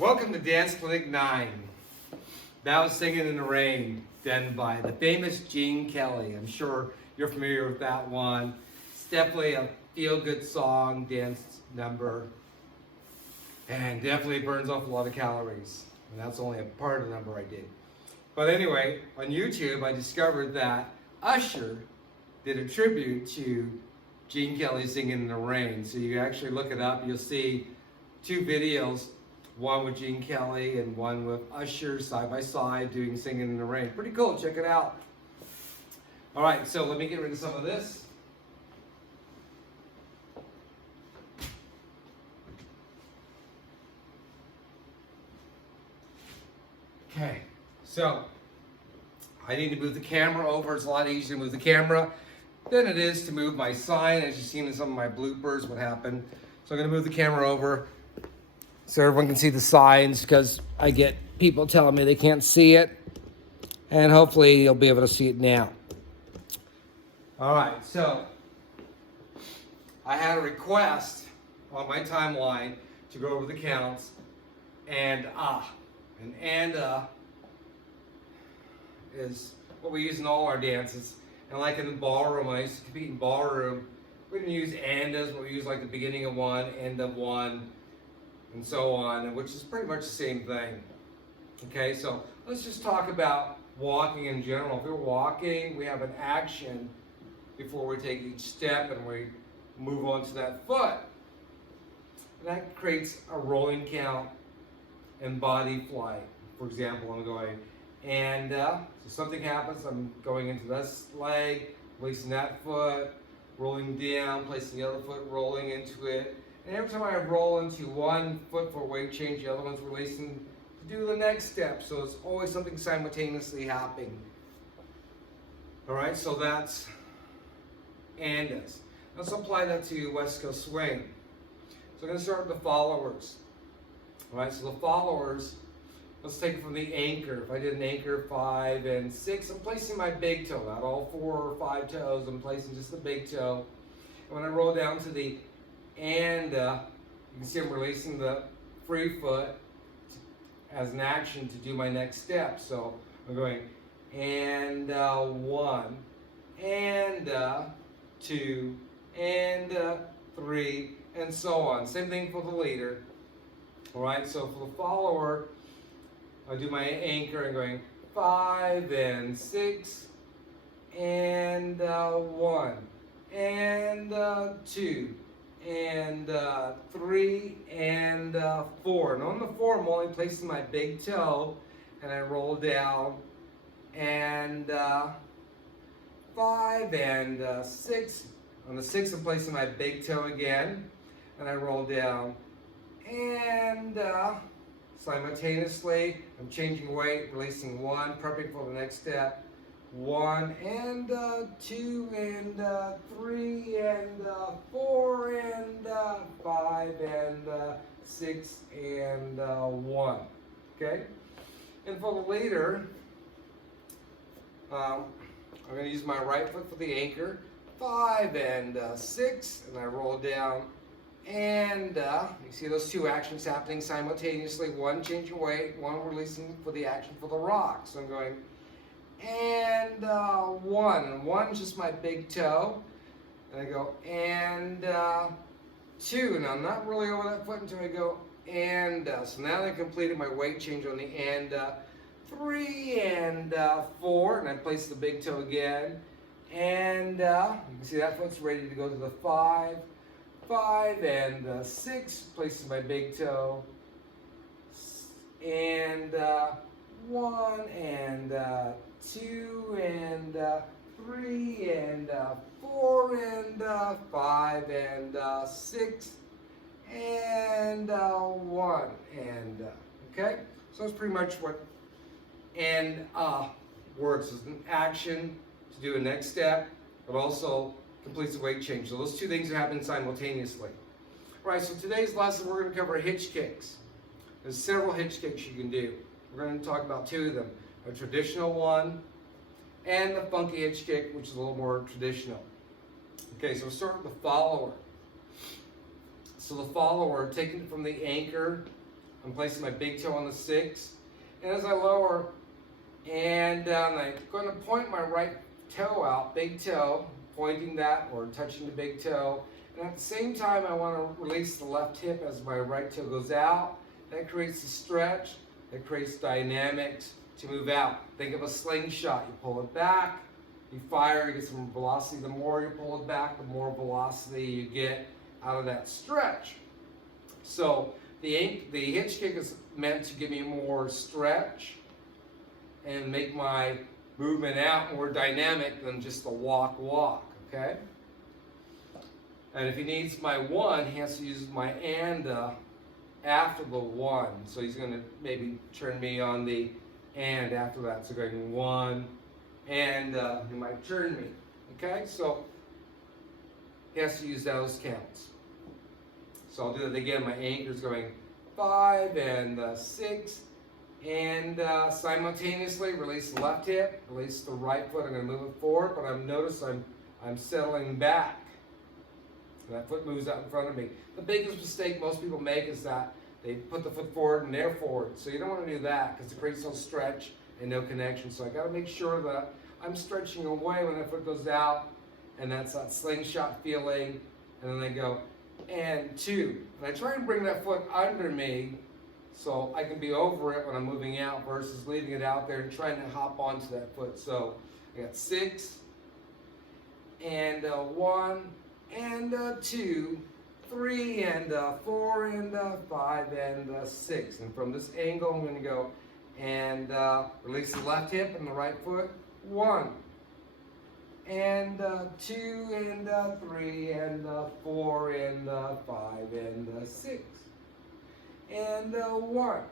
Welcome to Dance Clinic 9. That was Singing in the Rain, done by the famous Gene Kelly. I'm sure you're familiar with that one. It's definitely a feel-good song, dance number, and definitely burns off a lot of calories. And that's only a part of the number I did. But anyway, on YouTube, I discovered that Usher did a tribute to Gene Kelly Singing in the Rain. So you actually look it up, you'll see two videos, one with Gene Kelly and one with Usher side by side doing Singing in the Rain. Pretty cool, check it out. All right, so let me get rid of some of this. Okay, so I need to move the camera over. It's a lot easier to move the camera than it is to move my sign. As you've seen in some of my bloopers, what happened. So I'm gonna move the camera over so everyone can see the signs, because I get people telling me they can't see it. And hopefully you'll be able to see it now. All right, so I had a request on my timeline to go over the counts. And is what we use in all our dances. And like in the ballroom, when I used to compete in ballroom, we didn't use andas, but we use like the beginning of one, end of one, and so on, which is pretty much the same thing. Okay, so let's just talk about walking in general. If we're walking, we have an action before we take each step and we move on to that foot. And that creates a rolling count and body flight. For example, I'm going, and so something happens, I'm going into this leg, releasing that foot, rolling down, placing the other foot, rolling into it. And every time I roll into one foot for a weight change, the other one's releasing to do the next step. So it's always something simultaneously happening. All right, so that's andas. Let's apply that to West Coast swing. So I'm going to start with the followers. All right, so the followers, let's take it from the anchor. If I did an anchor 5 and 6, I'm placing my big toe, not all 4 or 5 toes. I'm placing just the big toe. And when I roll down to the and, you can see I'm releasing the free foot as an action to do my next step. So I'm going and 1, and 2, and 3, and so on. Same thing for the leader. All right, so for the follower, I do my anchor and going 5 and 6, and 1, and 2, and 3, and 4. And on the 4, I'm only placing my big toe, and I roll down, and 5, and 6. On the 6, I'm placing my big toe again, and I roll down, and simultaneously, I'm changing weight, releasing 1, prepping for the next step. 1, and 2, and 3, and 4, and 5, and 6, and 1. Okay? And for the leader, I'm going to use my right foot for the anchor. 5 and 6, and I roll down. And you see those two actions happening simultaneously. One changing weight, one releasing for the action for the rock. So I'm going and 1. And 1 is just my big toe. And I go and 2. And I'm not really over that foot until I go and. So now I completed my weight change on the and 3 and 4. And I place the big toe again. And you can see that foot's ready to go to the 5. 5 and 6, places my big toe, and 1 and 2 and 3 and 4 and 5 and 6 and 1 and okay. So that's pretty much what and works as an action to do a next step, but also completes the weight change. So those two things are happening simultaneously. All right, so today's lesson, we're going to cover hitch kicks. There's several hitch kicks you can do. We're going to talk about 2 of them. A traditional one and the funky hitch kick, which is a little more traditional. Okay, so we'll start with the follower. So the follower, taking it from the anchor I'm placing my big toe on the 6. And as I lower and down, I'm going to point my right toe out, big toe, pointing that or touching the big toe. And at the same time, I want to release the left hip as my right toe goes out. That creates a stretch. That creates dynamics to move out. Think of a slingshot. You pull it back, you fire, you get some velocity. The more you pull it back, the more velocity you get out of that stretch. So the hitch kick is meant to give me more stretch and make my movement out more dynamic than just the walk, okay? And if he needs my 1, he has to use my anda after the 1. So he's going to maybe turn me on the and after that. So going 1, and he might turn me, okay? So he has to use those counts. So I'll do that again. My anchor's going 5 and 6, and simultaneously release the left hip, release the right foot. I'm going to move it forward, but notice I'm settling back. That foot moves out in front of me. The biggest mistake most people make is that they put the foot forward and they're forward. So you don't want to do that because it creates no stretch and no connection. So I got to make sure that I'm stretching away when that foot goes out, and that's that slingshot feeling. And then they go, and 2. And I try and bring that foot under me so I can be over it when I'm moving out versus leaving it out there and trying to hop onto that foot. So I got 6 and 1 and 2, 3 and 4 and 5 and 6. And from this angle, I'm going to go and release the left hip and the right foot. 1 and 2 and 3 and 4 and 5 and 6 and 1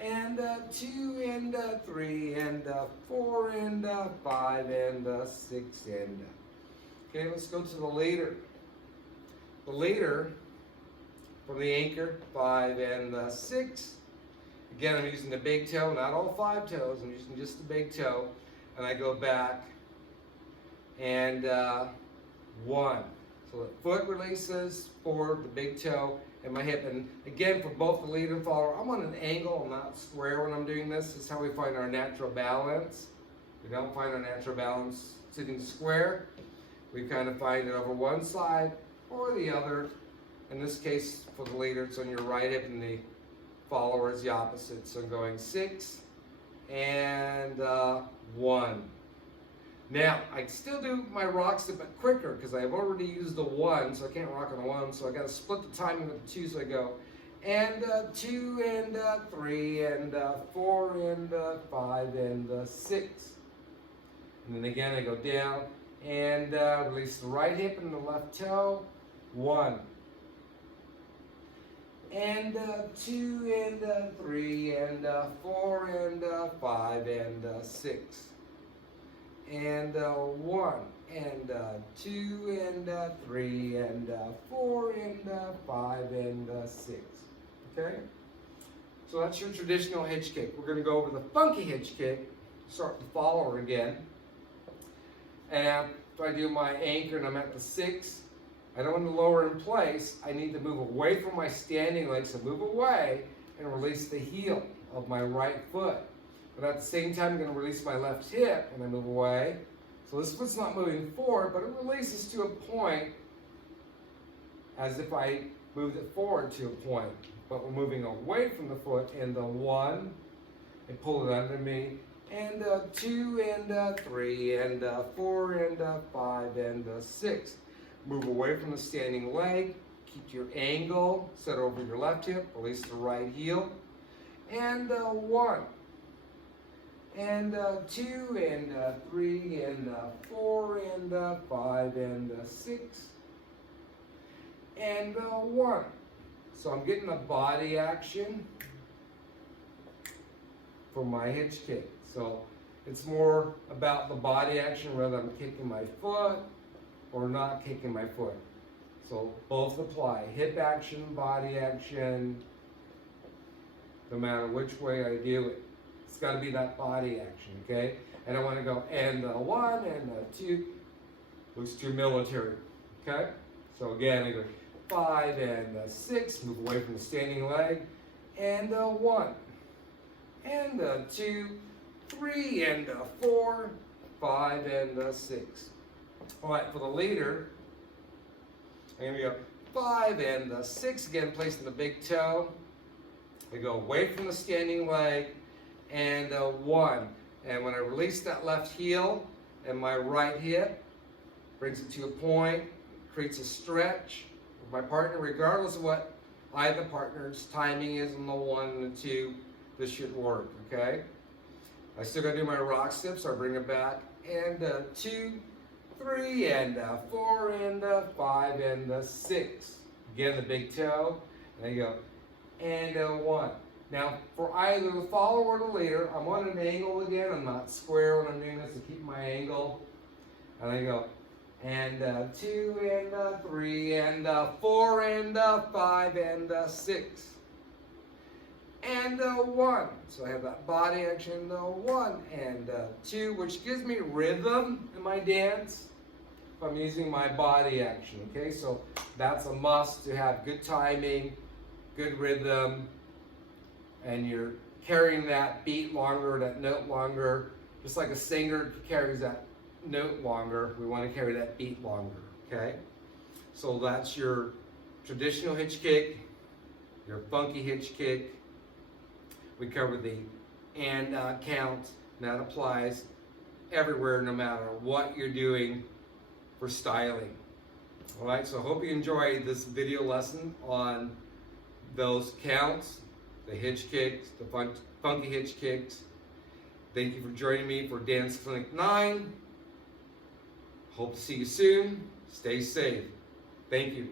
and 2 and 3 and 4 and 5 and 6 and okay, let's go to the leader. The leader from the anchor, 5 and 6. Again, I'm using the big toe, not all 5 toes. I'm using just the big toe. And I go back and 1. So the foot releases forward, the big toe, and my hip. And again, for both the leader and follower, I'm on an angle. I'm not square when I'm doing this. This is how we find our natural balance. We don't find our natural balance sitting square. We kind of find it over one side or the other. In this case, for the leader, it's on your right hip, and the follower is the opposite. So I'm going 6 and 1. Now, I still do my rock step but quicker because I've already used the 1, so I can't rock on the 1. So I got to split the timing with the 2. So I go and 2 and 3 and 4 and 5 and 6. And then again, I go down and release the right hip and the left toe. 1 and 2 and 3 and 4 and 5 and 6 and 1 and 2 and 3 and 4 and 5 and 6. Okay? So that's your traditional hitch kick. We're going to go over the funky hitch kick. Start the follower again. And after I do my anchor and I'm at the 6, I don't want to lower in place. I need to move away from my standing leg, so move away and release the heel of my right foot. But at the same time, I'm going to release my left hip and I move away. So this foot's not moving forward, but it releases to a point as if I moved it forward to a point. But we're moving away from the foot in the 1 and pull it under me. And 2 and 3 and 4 and 5 and 6. Move away from the standing leg, keep your angle, set over your left hip, release the right heel, and 1, and 2, and 3, and 4, and 5, and 6, and 1. So I'm getting a body action for my hitch kick. So it's more about the body action rather than kicking my foot or not kicking my foot. So both apply. Hip action, body action, no matter which way I do it. It's got to be that body action, okay? And I want to go and 1 and 2. Looks too military, okay? So again, I go 5 and 6. Move away from the standing leg. And 1 and 2, 3 and 4, 5 and 6. All right, for the leader, I'm going to go 5 and 6 again, placing the big toe. I go away from the standing leg and 1. And when I release that left heel and my right hip, brings it to a point, creates a stretch with my partner, regardless of what the partner's timing is on the 1 and the 2, this should work, okay? I still gotta do my rock step, so I bring it back, and 2, 3, and 4, and 5, and 6. Again, the big toe, and I go, and 1. Now, for either the follower or the leader, I'm on an angle again. I'm not square when I'm doing this to keep my angle. And I go, and 2, and 3, and 4, and 5, and 6. And 1. So I have that body action, 1 and 2, which gives me rhythm in my dance if I'm using my body action, okay? So that's a must to have good timing, good rhythm, and you're carrying that beat longer, that note longer, just like a singer carries that note longer, we want to carry that beat longer, okay? So that's your traditional hitch kick, your funky hitch kick. We cover the and count, and that applies everywhere no matter what you're doing for styling. All right, so I hope you enjoyed this video lesson on those counts, the hitch kicks, the funky hitch kicks. Thank you for joining me for Dance Clinic 9. Hope to see you soon. Stay safe. Thank you.